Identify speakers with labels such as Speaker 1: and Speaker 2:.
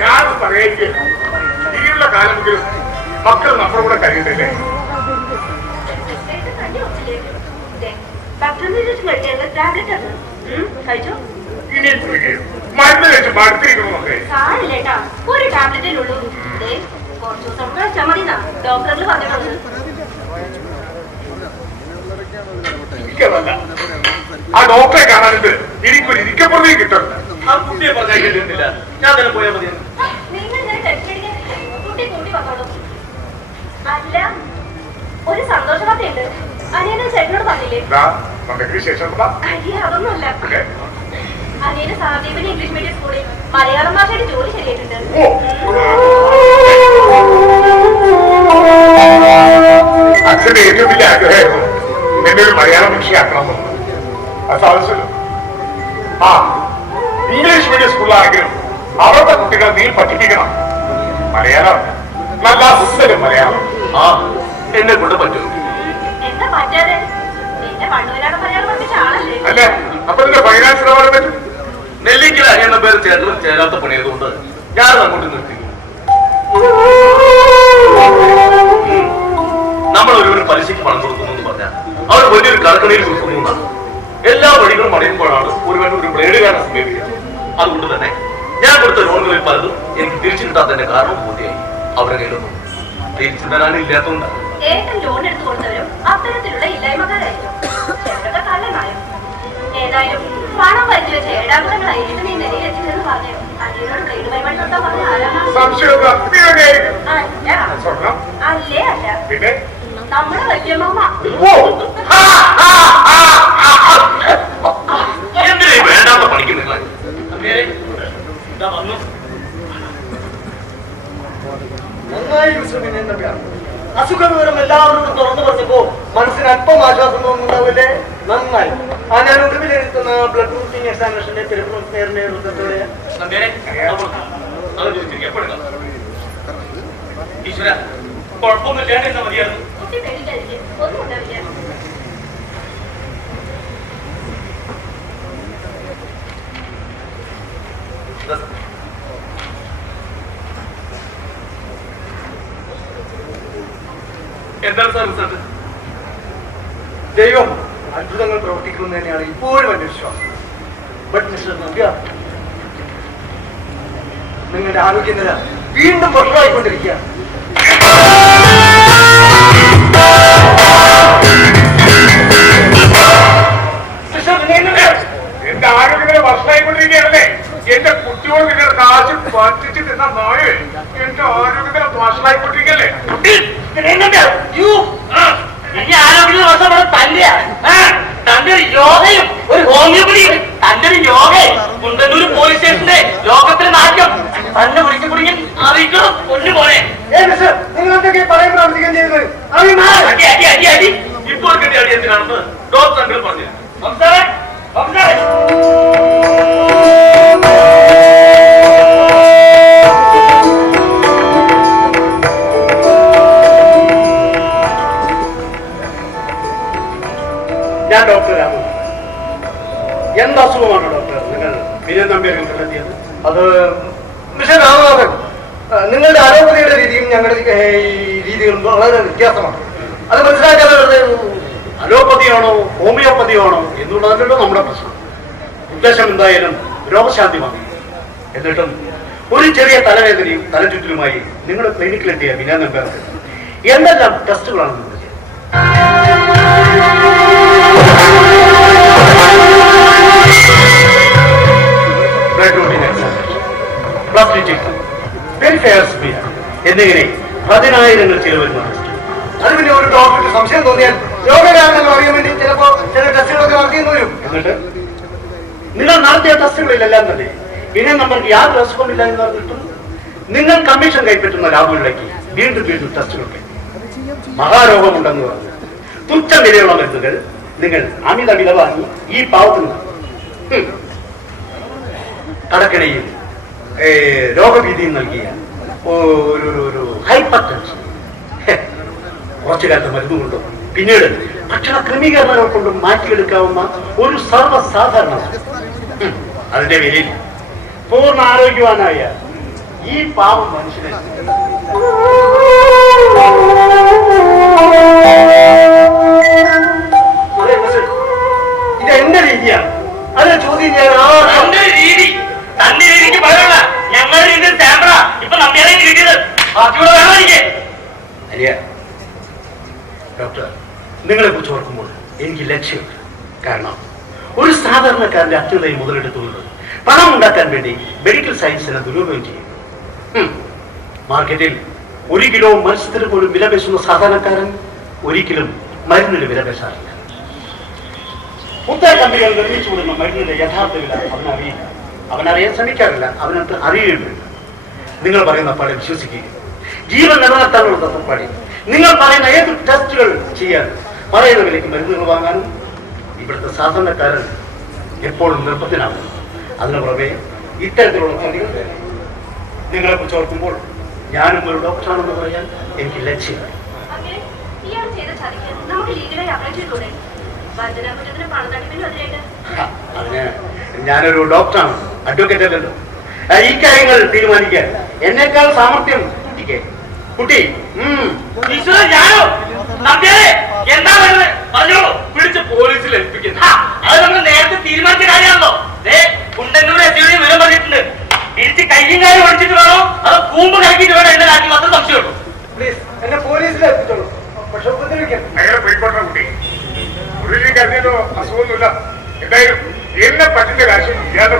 Speaker 1: ഞാൻ പറയുക ഇനിയുള്ള കാലമെങ്കിലും മക്കൾ നമ്മുടെ കൂടെ കഴിയണ്ടല്ലേ? ഇനി? മരുന്ന് കഴിച്ച് മടുത്തിരിക്കുന്നു മക്കളെ.
Speaker 2: ഒരു ടാബ്ലറ്റേ ദേ, കുറച്ച് ദിവസം കഴിച്ചാൽ മതി ഡോക്ടറിൽ പറഞ്ഞിട്ടുണ്ട്.
Speaker 1: എനിക്കതല്ല ആ ഡോക്ടറെ കാണാനിട്ട് എനിക്കൊരു ഇരിക്കപ്പുറത്തേക്ക് കിട്ടണ്ട
Speaker 3: ആ കുട്ടിയെ പറഞ്ഞാൽ കേട്ടിട്ടില്ല. ഞാൻ തന്നെ പോയാൽ മതി.
Speaker 2: അല്ല ഒരു സന്തോഷ വാർത്തയുണ്ട് അനിയനെ ചേട്ടനോട് പറഞ്ഞില്ലേ? അതൊന്നുമല്ല? അനിയന് സാദീപിന് ഇംഗ്ലീഷ് മീഡിയം സ്കൂളിൽ മലയാളം ഭാഷയുടെ ജോലി ശരിയായിട്ടുണ്ട്.
Speaker 1: അച്ഛന്റെ ഏറ്റവും വലിയ ആഗ്രഹമായിരുന്നു. എന്നെ ഒരു മലയാളം ഭക്ഷ്യാക്കണം അത് സാധിച്ചല്ലോ. ആ ഇംഗ്ലീഷ് മീഡിയം സ്കൂളിലാണെങ്കിലും അവരുടെ കുട്ടികൾ നീ പഠിപ്പിക്കണം. മലയാളം. നല്ല ഉത്തരം മലയാളം.
Speaker 3: ആ എന്നെ കൊണ്ട് പറ്റും.
Speaker 1: അല്ലേ? അപ്പൊ നിന്റെ ഫൈനാൻസ് ഇടപാട് പറ്റും?
Speaker 3: നെല്ലിക്കൽ എന്ന പേര് ചേട്ടനും ചേരാത്ത പണിയതുകൊണ്ട് ഞാൻ അങ്ങോട്ട് നിർത്തി. നമ്മൾ ഒരു പലിശയ്ക്ക് പണം കൊടുക്കുന്നു എന്ന് പറഞ്ഞാൽ അവർ വലിയൊരു കടക്കടയിൽ നിൽക്കുന്നതാണ് എല്ലാ വഴികളും അടയുമ്പോഴാണ് ഒരുവൻ ഒരു ബ്ലേഡുകാരൻ സമീപിക്കുക അതുകൊണ്ട് തന്നെ ഞാൻ കൊടുത്ത ലോണുകളിൽ പലതും എനിക്ക് തിരിച്ചു കിട്ടാത്തതിന്റെ കാരണം ബോധ്യമായി അവരുടെ കയ്യിലൊന്നും തിരിച്ചു തരാനും ഇല്ലാത്തതുകൊണ്ടാണ്
Speaker 2: ഏട്ടൻ ലോൺ എടുത്തു കൊടുത്തവരും അത്തരത്തിലുള്ള ചിലരൊക്കെ കള്ളനായും ഏതായാലും പണം വെച്ച നീ പറഞ്ഞു. അനിയനോട് പരിപാടി പറഞ്ഞ ആരാണ്? അല്ല. അല്ലേ നമ്മുടെ വല്യമ്മ.
Speaker 3: എന്തിനാ വേണ്ടാത്ത പണിക്ക് നിങ്ങളെ? ഇതാ വന്നു
Speaker 4: നന്നായി വിശ്രമിക്കുന്ന എന്തൊക്കെയാണ് അസുഖ വിവരം എല്ലാവരോടും തുറന്നു പറഞ്ഞപ്പോ മനസ്സിന് അല്പം ആശ്വാസം തോന്നുന്നുണ്ടാവില്ലേ? നന്നായി. ആ ഞാൻ ഒടുവിൽ എഴുതുന്ന ബ്ലഡ് ഗ്രൂപ്പിംഗ് എക്സാമിനേഷന്റെ.
Speaker 3: എപ്പോഴും കാണാം. ഈശ്വര കുഴപ്പമൊന്നും ഇല്ലാണ്ടിരുന്നാ മതിയായിരുന്നു. എന്താണ് സാർ റിസൾട്ട്
Speaker 4: ദൈവം അത്ഭുതങ്ങൾ പ്രവർത്തിക്കുന്നു തന്നെയാണ് ഇപ്പോഴും എന്റെ വിശ്വാസം. ബട്ട് മിസ്റ്റർ നമ്പ്യ നിങ്ങളുടെ ആരോഗ്യനില വീണ്ടും വഷളായിക്കൊണ്ടിരിക്കുകയാണ്
Speaker 1: എന്റെ ആരോഗ്യത്തിന് വഷളായിക്കൊണ്ടിരിക്കുകയല്ലേ എന്റെ കുട്ടിയോട് നിങ്ങൾ കാശ് പറ്റിച്ച് തിന്ന നായേ എന്റെ ആരോഗ്യത്തിന് വഷളായിക്കൊണ്ടിരിക്കല്ലേ
Speaker 4: വിനയനന്ദ, ആരോഗ്യം ദിവസം ഇവിടെ. ആ, തന്റെ ഒരു യോഗയും ഒരു ഹോമിയോപ്പതിയും തന്റെ ഒരു യോഗയും കുണ്ടന്നൂർ പോലീസ് സ്റ്റേഷന്റെ ലോകത്തിലെ നാട്യം തന്നെ വിളിച്ചു കുടുങ്ങി അറിയിക്കണം? കൊണ്ടുപോലെ നിങ്ങൾ എന്തൊക്കെ പറയുമ്പോൾ
Speaker 3: അടി അടി അടി അടി. ഇപ്പോൾ കിട്ടിയ അടി എന്ത് ഡോക്ടർ
Speaker 4: എന്ത് അസുഖമാണ് ഡോക്ടർ? നിങ്ങൾ വിജയൻ കണ്ടെത്തിയത്? അത് മിസ്റ്റർ രാമനാഥൻ നിങ്ങളുടെ അലോപ്പതിയുടെ രീതിയും ഞങ്ങളുടെ ഈ രീതികളും വളരെ വ്യത്യാസമാണ്. അത് മനസ്സിലാക്കാതെ
Speaker 5: അലോപ്പതിയാണോ ഹോമിയോപ്പതിയാണോ? എന്നുള്ളതല്ലോ നമ്മുടെ പ്രശ്നം. ഉദ്ദേശം എന്തായാലും രോഗശാന്തി മതി എന്നിട്ടും ഒരു ചെറിയ തലവേദനയും തലചുറ്റലുമായി നിങ്ങളുടെ ക്ലിനിക്കിലെത്തിയ വിനോദം പേർക്ക് എന്തെല്ലാം ടെസ്റ്റുകളാണ് നിങ്ങൾ ചെയ്യുന്നത് routine examination plus two verifiers bill എന്നിങ്ങനെ പതിനായിരങ്ങൾ ചിലവരുന്ന
Speaker 4: അത് പിന്നെ ഒരു ഡോക്ടർക്ക് സംശയം തോന്നിയാൽ രോഗകാരണം അറിയാൻ വേണ്ടി ചിലപ്പോ ചില ടെസ്റ്റുകളൊക്കെ നടത്തിയെന്ന്
Speaker 5: എന്നിട്ട്? നിങ്ങൾ നടത്തിയ ടെസ്റ്റുകളിലെല്ലാം തന്നെ ഇനി നമ്മൾക്ക് യാതൊരു അസുഖമില്ല എന്ന് പറഞ്ഞിട്ടും നിങ്ങൾ കമ്മീഷൻ കൈപ്പറ്റുന്ന ലാബുകളിലേക്ക് വീണ്ടും വീണ്ടും ടെസ്റ്റുകൾക്ക് മഹാരോഗമുണ്ടെന്ന് പറഞ്ഞു. തുച്ഛ വിലയുള്ള മരുന്നുകൾ നിങ്ങൾ അമിത വില വാങ്ങി ഈ പാവത്തിന് കടക്കണിയിൽ രോഗഭീതിയും നൽകിയ ഒരു ഒരു- ഹൈപ്പർ ടെൻഷൻ കുറച്ചു കാലത്ത് മരുന്ന് കൊണ്ടും. പിന്നീട് ഭക്ഷണ ക്രമീകരണങ്ങൾ കൊണ്ടും മാറ്റിയെടുക്കാവുന്ന ഒരു സർവസാധാരണ അതിന്റെ പേരിൽ പൂർണ ആരോഗ്യവാനായ ഈ പാവം മനുഷ്യനെ ഇത് എന്റെ രീതിയാണ്. അതിനെ ചോദ്യം ചെയ്യാൻ ആർക്കും
Speaker 6: രീതിക്ക് പകരമല്ല. ഞങ്ങളുടെ രീതിയിൽ സാമ്പിള ഇപ്പൊ നമ്മളുടെ കിട്ടിയത്. ബാക്കിയുള്ള വേണം എനിക്ക്.
Speaker 5: ഡോക്ടർ നിങ്ങളെ കുറിച്ച് ഓർക്കുമ്പോൾ എനിക്ക് ലക്ഷ്യമുണ്ട്. കാരണം ഒരു സാധാരണക്കാരന്റെ അത്യുതയം മുതലെടുത്തുകൊണ്ട് പണം ഉണ്ടാക്കാൻ വേണ്ടി മെഡിക്കൽ സയൻസിനെ ദുരുപയോഗം ചെയ്യുന്നു. മാർക്കറ്റിൽ ഒരു കിലോ മത്സ്യത്തിന് പോലും വില പേശുന്ന സാധാരണക്കാരൻ ഒരിക്കലും മരുന്നിന് വില പേശാറില്ല. പുത്തൻ കമ്പനികൾ നിർമ്മിച്ചു കൊടുക്കുന്ന മരുന്നിന്റെ യഥാർത്ഥ വില അവനറിയില്ല അവനറിയാൻ ശ്രമിക്കാറില്ല. അവനത് അറിയുകയുമില്ല. നിങ്ങൾ പറയുന്ന പാടി വിശ്വസിക്കുക ജീവൻ നിലനിർത്താനുള്ള തത്വപ്പാടി നിങ്ങൾ പറയുന്ന ഏത് ടെസ്റ്റുകൾ ചെയ്യാൻ പറയുന്ന വിലയ്ക്ക് മരുന്നുകൾ വാങ്ങാനും ഇവിടുത്തെ സാധാരണക്കാരൻ എപ്പോഴും നിർബന്ധനാകും അതിനു പുറമെ ഇത്തരത്തിലുള്ള കാര്യങ്ങൾ നിങ്ങളെ കുറിച്ച് ഓർക്കുമ്പോൾ ഞാനും ഒരു ഡോക്ടറാണെന്ന് പറയാൻ എനിക്ക്
Speaker 2: ചതിക്ക് നമുക്ക് ലീഗലായി അപ്ലൈ ചെയ്തൂടെ വഞ്ചനാകുറ്റത്തിന് പണം തട്ടിപ്പിനും
Speaker 5: അതിനായിട്ട് അതിന് ഞാനൊരു ഡോക്ടറാണ് അഡ്വക്കേറ്റ് അല്ലല്ലോ. ഈ കാര്യങ്ങൾ തീരുമാനിക്കാൻ എന്നേക്കാൾ സാമർത്ഥ്യം കുട്ടിക്ക്. കുട്ടി
Speaker 6: ഞാനോ? എന്താ പറഞ്ഞോളൂ.
Speaker 3: പിടിച്ച് പോലീസിൽ ഏൽപ്പിക്കുന്നു.
Speaker 6: അത് നമ്മൾ നേരത്തെ തീരുമാനിച്ച കാര്യമാണല്ലോ. കുണ്ടന്നൂർ എസ് യുടെ വിവരം പറഞ്ഞിട്ടുണ്ട്. തിരിച്ച് കയ്യും കാര്യം ഒഴിച്ചിട്ട് വേണോ?
Speaker 1: ஏதோ